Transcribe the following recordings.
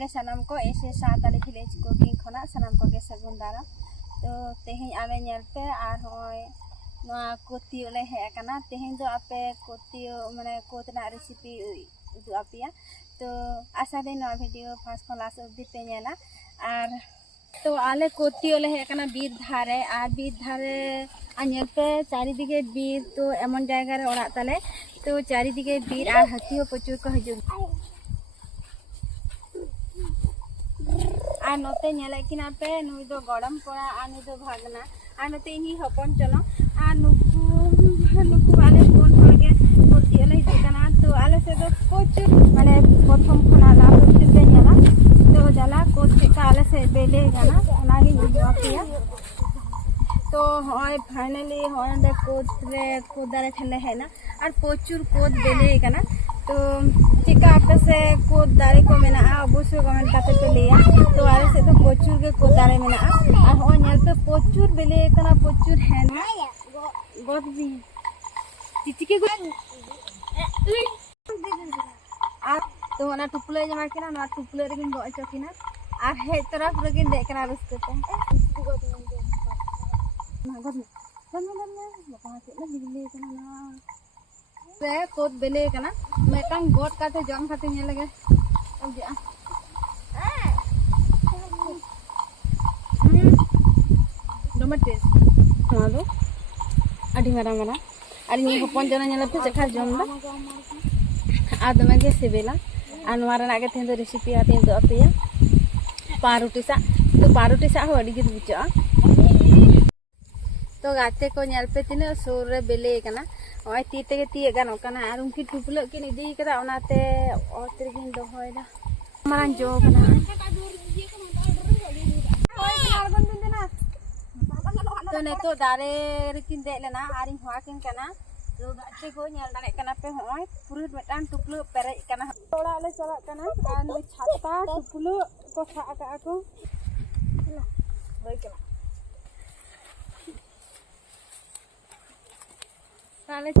गे सनाम को ऐसे साताली village cooking खना सनाम को गे सगुन दारा तो तेहें आले नेलपे आर होय नोआ कोतियो ले हे कना तेहें दो आपे कोतियो माने कोतना रेसिपी उदु आपिया तो आशा दे नोआ वीडियो फर्स्ट को लास्ट अब्दी पे नेला आर तो आले कोतियो ले हे कना बीर धारे आर बीर धारे आनेलपे चारिदिके बीर तो एमन जायगा रे ओड़ा ताले तो चारिदिके बीर आर हाथियो प्रचुर को हजू आ नोते नेले किना पे नुई दो गड़म कोड़ा आ नुई दो भागना आ नोते इनी हपन चनो आ नुकु आले फोन होगे कोती आले हिजना तो आले से दो कुछ माने प्रथम खुना ला तो नेला तो जाला कोती का आले से बेले जाना ओनागी जुवा पिया तो होय फाइनली होय अंदर कोदारे ठले है ना और प्रचुर कोद बेले कना तो चिका आपे से कोद दारे को मेना अवश्य कमेंट करते पे लिया तो आले से तो प्रचुर के कोद दारे मेना और हो नेल पे प्रचुर बेले कना प्रचुर है ना गोद भी चिचिके गो आ तो ना टुपले जमा केना ना टुपले रे गो चकिना और हे तरफ रे दे कना रस्ते पे गोद बापा के ना बिजली कना ना से कोद बेले कना मेटांग गोट काते जम खाते ने लगे अब जा टमाटेस हालो अडी मारा मारा अरी नि हपन जना नेला पे चखा जम दा आ दमे के सेबेला आ नवारा नागे थे दो रेसिपी आते दो अपिया पारुटी सा तो पारुटी सा हो अडी गे बुचा तो गाते को नेल पे तिने सुर रे बेले कना ओय ती ते ती गानो कना आर उनकी टुपलो किन इदी कदा ओनाते ओतर गिन दोहोयदा मारान जो कना तो ने तो दारे रे किन दे लेना आरिन हुआ किन कना तो गाते को नेल दाने कना पे होय पुरु मेटान टुपलो पेरे कना थोड़ा ले चला कना आ नु छाता टुपलो को खा का को ला होय कना ताले तो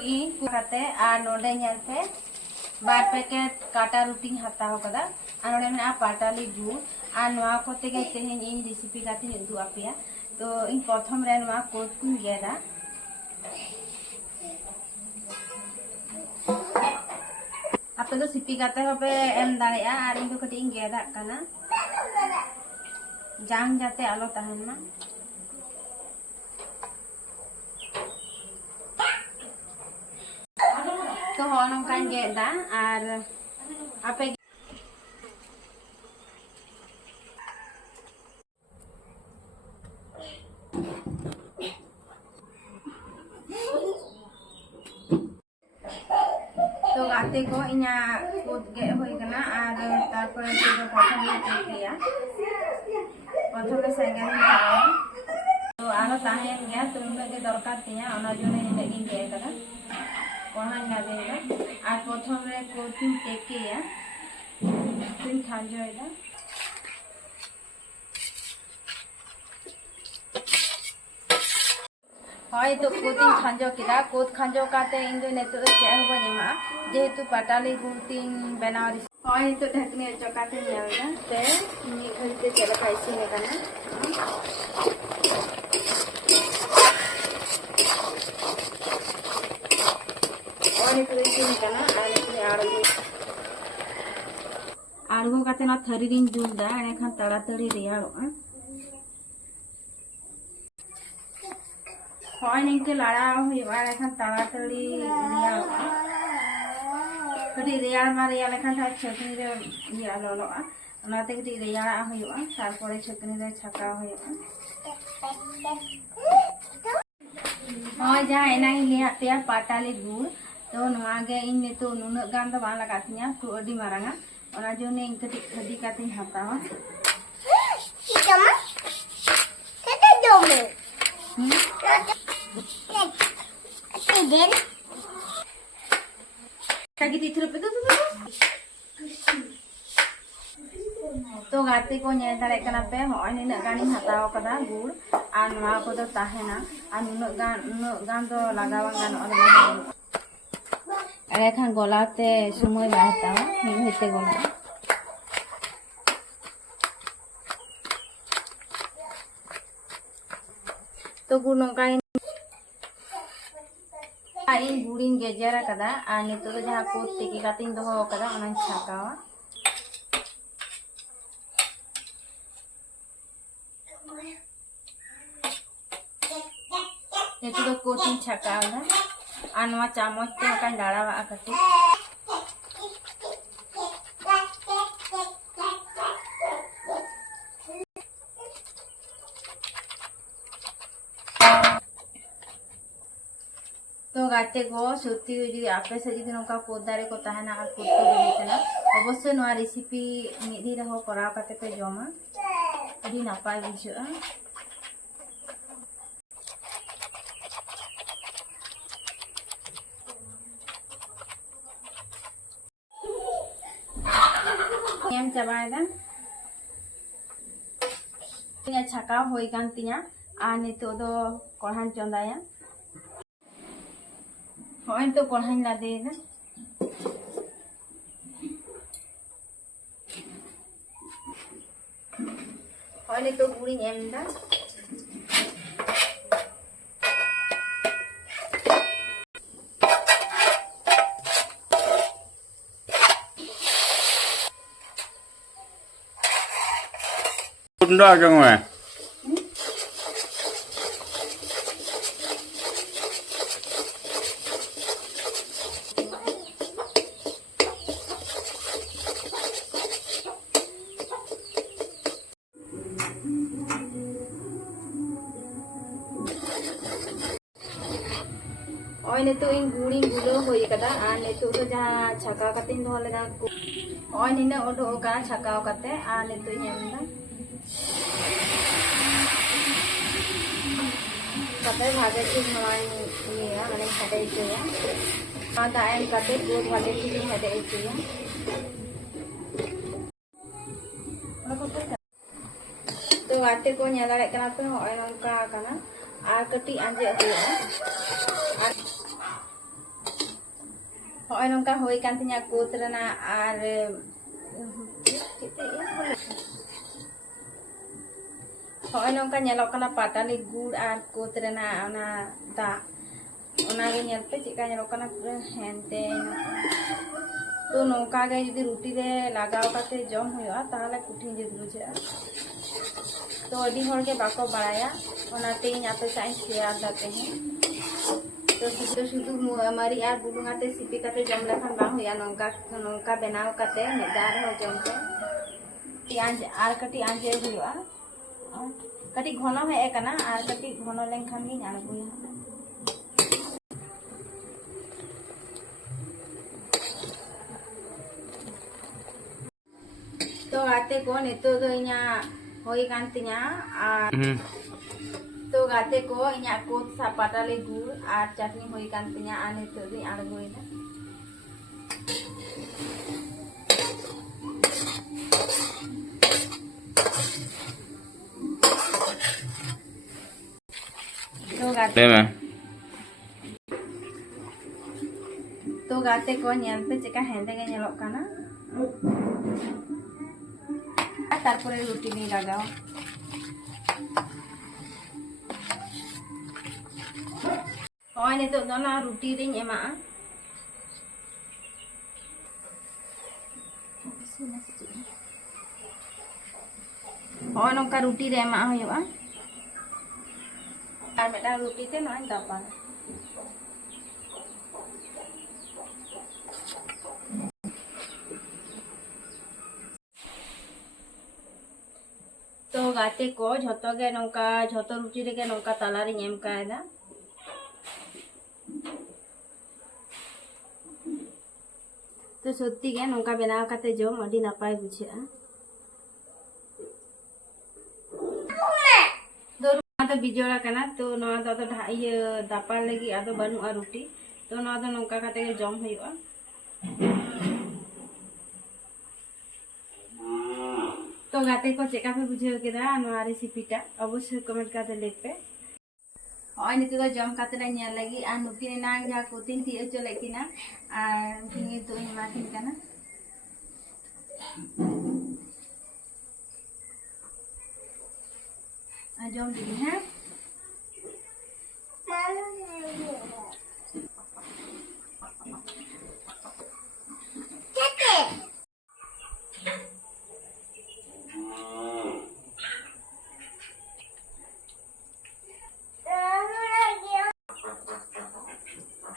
इन कुराते आ नोडे नेल पे बार पैकेट काटा रुटी हताव कदा आ नोडे में आ पाटाली गु आ नोआ को तेगे तेहे इन रेसिपी काते उदु आपिया तो इन प्रथम रे नोआ कोद कुन गेदा आपे तो सिपी काते होबे एम दाड़ेया आर इन दो कटी गेदा कना जांग जाते आलो तहन मा तो हो नंकान गेदा आर आपे तो गाते को इना कोद गे होय कना आर तारपर तो प्रथम ले तेकिया प्रथम ले सेंगेल खाओ तो आरो ताहेन गया तो उनके के दरकार तिया ओना जोने ने गे गे कना कोहान गा देगा आर प्रथम रे कोतिन तेकिया तिन खांजोयदा होय तो कोतिन खांजो किदा कोत खांजो काते इन दो ने तो चेह बनेमा जेहेतु पाटाली गुतिन बनावरी होय तो ढकने चकाते नेलदा ते नि घरते चला खाइसी ने कना और इकरे कना आले के आड़गो काते ना थरी रिन जुलदा एने खान ताड़ाताड़ी रेयाड़ोआ होय निके लाड़ा हुईबा एखान ताड़ाताड़ी रेयाड़ोआ कटी रेयाड़ मा रेयाड़ लेखान था छकनी रे इया ललोआ ओनाते कटी रेयाड़ा हुईबा तारपरे छकनी रे छाका हुईबा होय जा एना ही लिया पेया पाटाली गुड़ तो नोआ गे इन नेतो नुना गान दो बा लगा तिया तो अडी मारांगा ओना जोने इन कटी खदी काते हतावा केते दोमे Kaki di terus itu तो गाते को ñel dare kana pe hoy nina ganin hataw kada gur ar noa ko do tahena ar nuno gan do lagawan gan ore are khan golate sumoy ba hataw ni hete gola तो gur nongka इन गुड़िन गेजरा कदा आ नितो तो जहां coat तेकी कातिन दोहो कदा Onan छाकावा नितो तो cotton छाकावा आ नवा चामच ते कान डाळावा कटी तो गाते को सत्य जुदी आपे से जुदी नोका कोद दारे को ताहना और कोद को बने कना अवश्य नोआ रेसिपी मिदी रहो कराव काते पे जमा अभी नापाय बुझा एम चाबायदा तिया छकाव होई कान तिया आ नितो दो कढ़ान चंदाया होय तो कढ़ाई ला दे ना होय तो गुड़ी एम दा Bunda kang we. ओय ने तो इन गुड़ी गुलो होई कदा आ ने तो जहां छका कते इन धोले दा ओय ने ओडो का छकाव कते आ ने तो एम दा कते भागे की नवाई ये अने हटे इचया आ दा एम कते को भागे की हटे इचया तो आते को ñelare kana pe hoy nongka kana ar kati anje huya hoy nongka hoy kan tinya kotrana ar hoy nongka ñelok kana patali gur ar kotrana ona da ona ge ñel pe chika ñelok kana pura hente तो नौका गए यदि रोटी रे लगाव काते जम हुआ ताहले कुठिन जे बुझा तो अभी हर के बाको बाया ओनाते आपे साइंस शेयर जाते हैं तो शुद्ध हमारी यार बुलुंगाते सिपी काते जम लखन बा हुआ नौका बनाव काते नेदार हो जम के पियाज आर कटी आंजे हुआ कटी घनो है कना आर कटी घनो लेंखन गी आगुया तो गाते को नितो दो इना होई कांतिया तो गाते को इना कोत सा पाटाले गुड़ और चटनी होई कांतिया आ नितो दी आड़गोइना तो गाते को ñel पे चेका हेंदे गे ñelok kana तारपरे रोटी नहीं लगाओ होय ने तो दोना रोटी रिंग एमा होय नोका रोटी रे एमा होयवा आर मेटा रोटी ते नय दापा तो गाते को झतो गे नौका झतो रुचि रे नौका तालारी एम कायदा तो सत्ती गे नौका बनाव काते जम अडी नापाय बुझा तो बिजोड़ा कना तो नवा दो ये दापा लगी आदो बनुआ रोटी तो नवा दो नौका काते जम हुआ तो गाते को चेका पे बुझे केदा नोआ रेसिपीटा अवश्य कमेंट करते लेख पे और नितो तो जम काते ना ᱧᱮᱞ लगी आ नुकिन नांग जा को तीन ती अचो लेकिना आ भिंगे तो इन माकिन काना आ जम दी है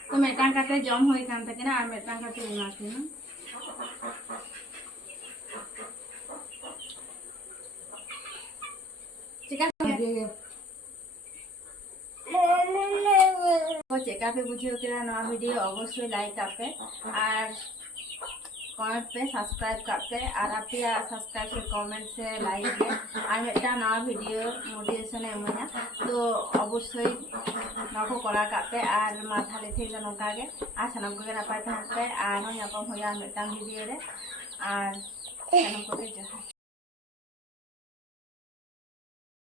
तो मेटांग काते जम होई कान तके ना आ मेटांग काते उनाती ना चिका को चेका पे बुझियो केरा नवा वीडियो अवश्य लाइक करते और कमेंट पे सब्सक्राइब करते और आपया सब्सक्राइब से कमेंट से लाइक दे और मेटा नवा वीडियो मोटिवेशन एमना तो अवश्य नako करा करते और माथा लेथे जो नोका गे आ सनम को ना पाते और नो यापम होया मेटा वीडियो रे और सनम को के